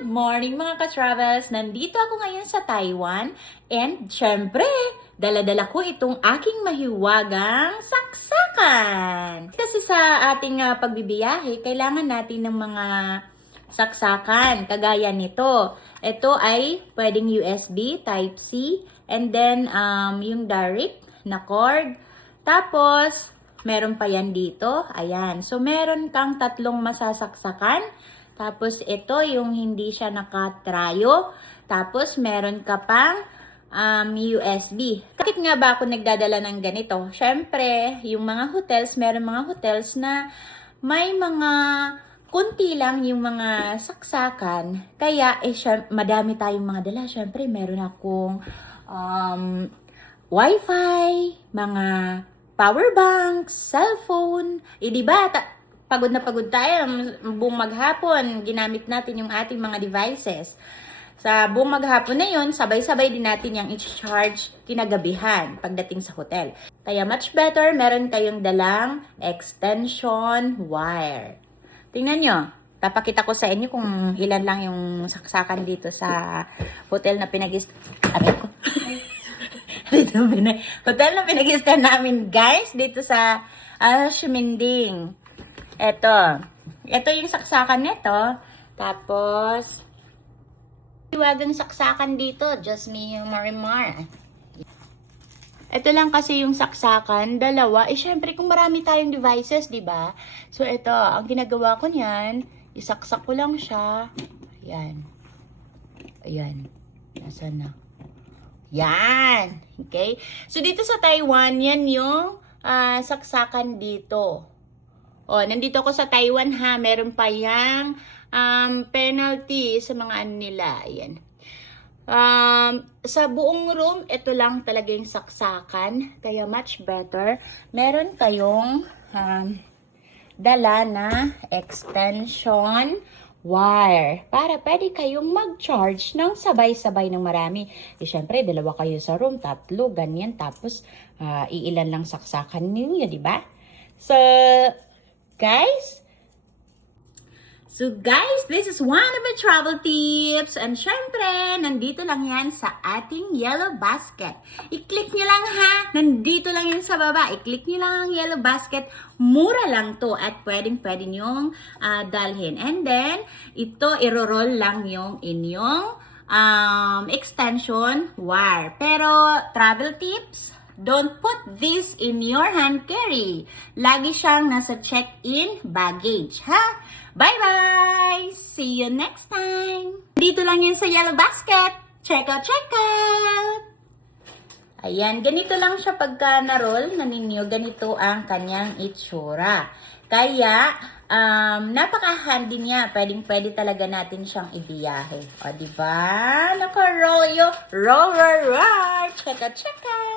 Good morning mga ka-travels! Nandito ako ngayon sa Taiwan and syempre, dala-dala ko itong aking mahiwagang saksakan. Kasi sa ating pagbibiyahe, kailangan natin ng mga saksakan kagaya nito. Ito ay pwedeng USB, Type-C, and then yung direct na cord. Tapos, meron pa yan dito. Ayan. So, meron kang tatlong masasaksakan. Tapos, ito yung hindi siya nakatrayo. Tapos, meron ka pang USB. Bakit nga ba ako nagdadala ng ganito? Syempre, yung mga hotels, meron mga hotels na may mga kunti lang yung mga saksakan. Kaya, madami tayong mga dala. Syempre, meron akong Wi-Fi, mga power banks, cellphone. Diba, pagod na pagod tayo, buong maghapon, ginamit natin yung ating mga devices. Sa buong maghapon na yun, sabay-sabay din natin yung i-charge kinagabihan pagdating sa hotel. Kaya much better, meron kayong dalang extension wire. Tingnan nyo, papakita ko sa inyo kung ilan lang yung saksakan dito sa hotel na hotel na pinag-istan namin, guys, dito sa Shiminding. Ito yung saksakan nito. Tapos, iwagang saksakan dito, just me yung Marimar. Ito lang kasi yung saksakan, dalawa. Syempre, kung marami tayong devices, di ba? So, ito, ang ginagawa ko niyan, isaksak ko lang siya. Ayan. Ayan. Nasaan na? Yan. Okay? So, dito sa Taiwan, yan yung saksakan dito. O, nandito ako sa Taiwan ha. Meron pa yung penalty sa mga ano nila. Ayan. Sa buong room, ito lang talaga yung saksakan. Kaya much better. Meron kayong dala na extension wire para pwede kayong mag-charge ng sabay-sabay ng marami. Syempre, dalawa kayo sa room, tatlo, ganyan. Tapos, iilan lang saksakan ninyo, di ba? So, guys, this is one of my travel tips. And syempre, nandito lang yan sa ating yellow basket. I-click nyo lang ha. Nandito lang yan sa baba. I-click nyo lang ang yellow basket. Mura lang to at pwedeng-pwede nyong dalhin. And then, ito, iro-roll lang yung inyong extension wire. Pero, travel tips, don't put this in your hand carry. Lagi siyang nasa check-in baggage, ha? Bye-bye! See you next time! Dito lang yun sa yellow basket. Check out, check out! Ayan, ganito lang siya pagka na-roll na ninyo. Ganito ang kanyang itsura. Kaya, napaka-handy niya. Pwedeng-pwede talaga natin siyang ibiyahe. O, diba? Naka-roll yun. Roll, roll, roll! Check out, check out!